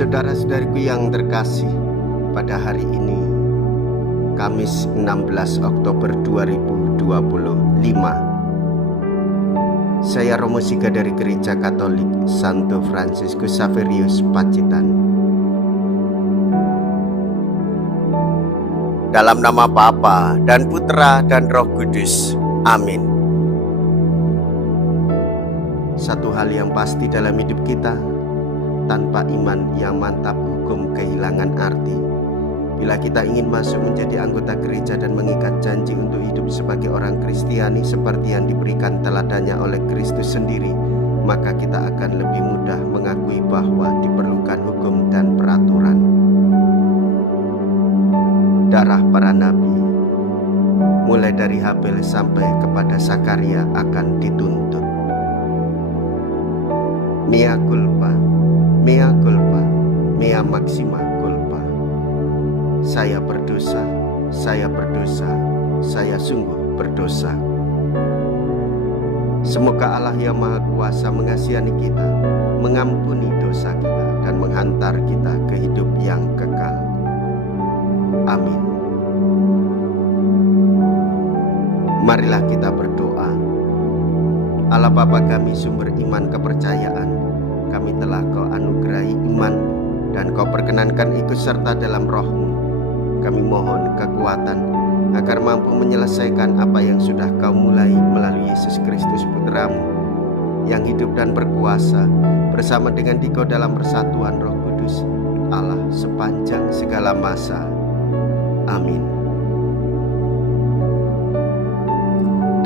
Saudara-saudariku yang terkasih, pada hari ini, Kamis 16 Oktober 2025, saya Romo Siga dari Gereja Katolik Santo Fransiskus Xaverius Pacitan. Dalam nama Bapa dan Putra dan Roh Kudus. Amin. Satu hal yang pasti dalam hidup kita, tanpa iman yang mantap hukum kehilangan arti. Bila kita ingin masuk menjadi anggota gereja dan mengikat janji untuk hidup sebagai orang Kristiani seperti yang diberikan teladannya oleh Kristus sendiri, maka kita akan lebih mudah mengakui bahwa diperlukan hukum dan peraturan. Darah para nabi, mulai dari Habel sampai kepada Zakaria, akan dituntut. Mea culpa, mea culpa, mea maxima culpa. Saya berdosa, saya berdosa, saya sungguh berdosa. Semoga Allah yang Maha Kuasa mengasihani kita, mengampuni dosa kita, dan menghantar kita ke hidup yang kekal. Amin. Marilah kita berdoa. Allah Bapa kami, sumber iman kepercayaan, kami telah Kau anugerahi iman dan Kau perkenankan ikut serta dalam Roh-Mu. Kami mohon kekuatan agar mampu menyelesaikan apa yang sudah Kau mulai melalui Yesus Kristus Putra-Mu, yang hidup dan berkuasa bersama dengan Dikau dalam persatuan Roh Kudus Allah sepanjang segala masa. Amin.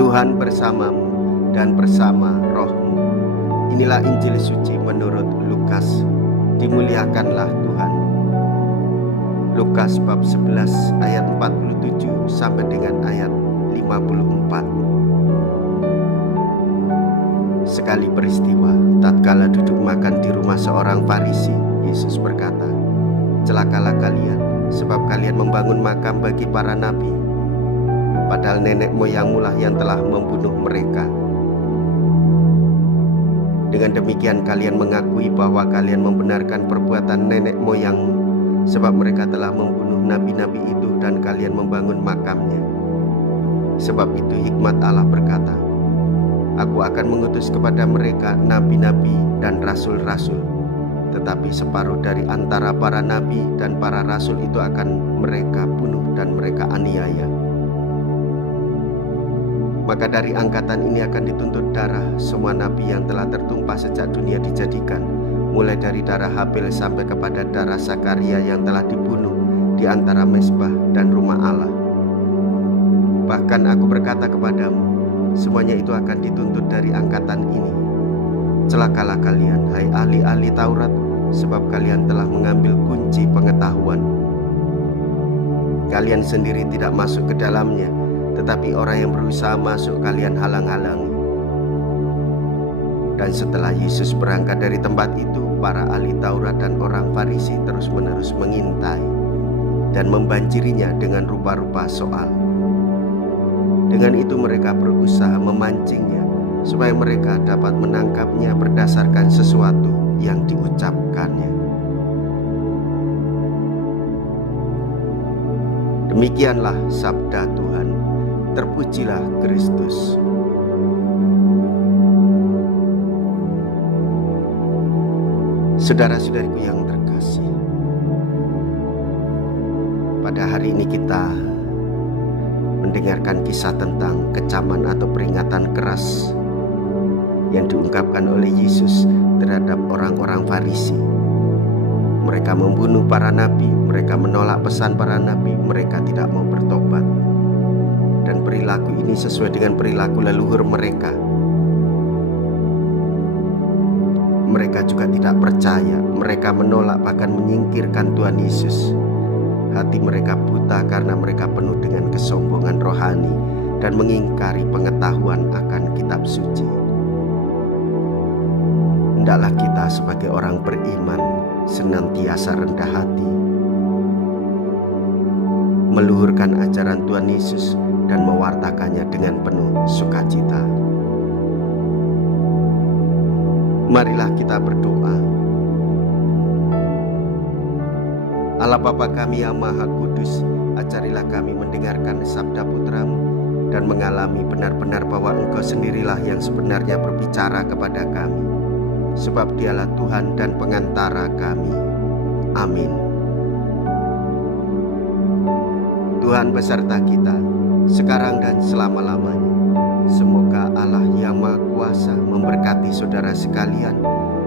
Tuhan bersamamu dan bersama Roh-Mu. Inilah Injil suci menurut Lukas. Dimuliakanlah Tuhan. Lukas bab 11 ayat 47 sampai dengan ayat 54. Sekali peristiwa, tatkala duduk makan di rumah seorang Farisi, Yesus berkata, "Celakalah kalian, sebab kalian membangun makam bagi para nabi, padahal nenek moyangmu lah yang telah membunuh mereka. Dengan demikian kalian mengakui bahwa kalian membenarkan perbuatan nenek moyangmu, sebab mereka telah membunuh nabi-nabi itu dan kalian membangun makamnya. Sebab itu hikmat Allah berkata, Aku akan mengutus kepada mereka nabi-nabi dan rasul-rasul, tetapi separuh dari antara para nabi dan para rasul itu akan mereka bunuh dan mereka aniaya. Maka dari angkatan ini akan dituntut darah semua nabi yang telah tertumpah sejak dunia dijadikan, mulai dari darah Habel sampai kepada darah Zakaria yang telah dibunuh di antara mezbah dan rumah Allah. Bahkan aku berkata kepadamu, semuanya itu akan dituntut dari angkatan ini. Celakalah kalian, hai ahli-ahli Taurat, sebab kalian telah mengambil kunci pengetahuan. Kalian sendiri tidak masuk ke dalamnya, tetapi orang yang berusaha masuk kalian halang-halangi." Dan setelah Yesus berangkat dari tempat itu, para ahli Taurat dan orang Farisi terus-menerus mengintai dan membanjirinya dengan rupa-rupa soal. Dengan itu mereka berusaha memancingnya, supaya mereka dapat menangkapnya berdasarkan sesuatu yang diucapkannya. Demikianlah sabda Tuhan. Terpujilah Kristus. Saudara-saudariku yang terkasih, pada hari ini kita mendengarkan kisah tentang kecaman atau peringatan keras yang diungkapkan oleh Yesus terhadap orang-orang Farisi. Mereka membunuh para nabi, mereka menolak pesan para nabi, mereka tidak mau bertobat. Dan perilaku ini sesuai dengan perilaku leluhur mereka. Mereka juga tidak percaya, mereka menolak bahkan menyingkirkan Tuhan Yesus. Hati mereka buta karena mereka penuh dengan kesombongan rohani dan mengingkari pengetahuan akan kitab suci. Hendaklah kita sebagai orang beriman senantiasa rendah hati, meluhurkan ajaran Tuhan Yesus dan mewartakannya dengan penuh sukacita. Marilah kita berdoa. Allah Bapa kami yang Maha Kudus, ajarilah kami mendengarkan sabda Putra-Mu dan mengalami benar-benar bahwa Engkau sendirilah yang sebenarnya berbicara kepada kami, sebab Dialah Tuhan dan pengantara kami. Amin. Tuhan beserta kita, sekarang dan selama-lamanya. Semoga Allah yang Maha Kuasa memberkati saudara sekalian,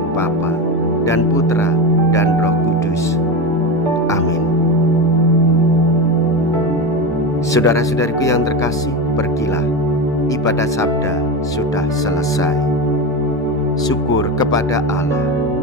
Bapa dan Putra dan Roh Kudus. Amin. Saudara-saudariku yang terkasih, pergilah, ibadah sabda sudah selesai. Syukur kepada Allah.